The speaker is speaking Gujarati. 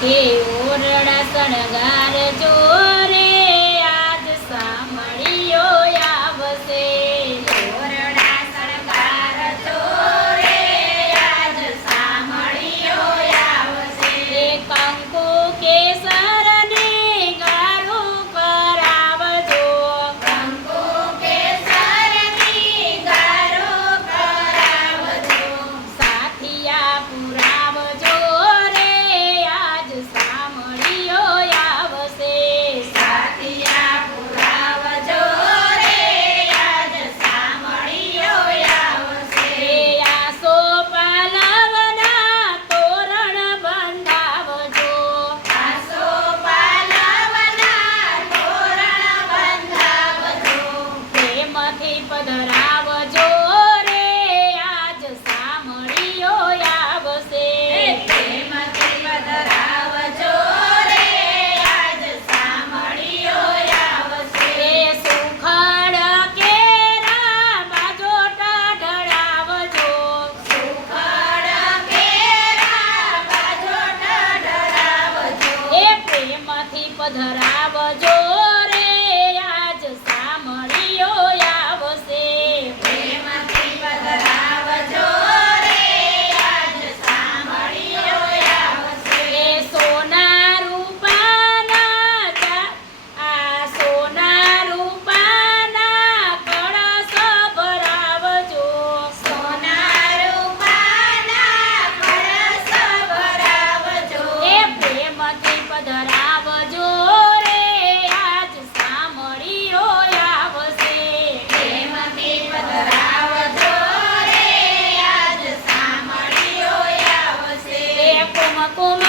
કે ઓરડા શણગારજો રે આજ સામળીયો આવશે. ઓરડા શણગારજો રે આજ સામળીયો આવશે. એ કંકુ કેસરની ગારું કરાવજો. કંકુ કેસરની ગારું કરાવજો. સાથિયા પુરાવજો રે આજ સામળીયો આવશે. સાથિયા પુરાવજો રે આજ સામળીયો આવશે. એ આસો પાલવના તોરણ બંધાવજો. આસો પાલવના તોરણ બંધાવજો. પ્રેમથી પધરાવજો રે આજ સામળીયો આવશે. પ્રેમથી પધરાવજો રે આજ સામળીયો આવશે. એ સુખડ કેરા બાજોટા ઢળાવજો. સુખડ કેરા બાજોટા ઢળાવજો. એ પ્રેમથી પધરાવજો રે આજ સામળીયો આવશે. પ્રેમથી પધરાવજો રે આજ સામળીયો આવશે. એ સોના રૂપાના સોના રૂપાના કળશ ભરાવજો. સોના રૂપાના કળશ ભરાવજો. એ પ્રેમથી પધરાવજો રે આજ સામળીયો આવશે. પ્રેમથી પધરાવજો રે આજ સામળીયો આવશે. એ કુમકુમ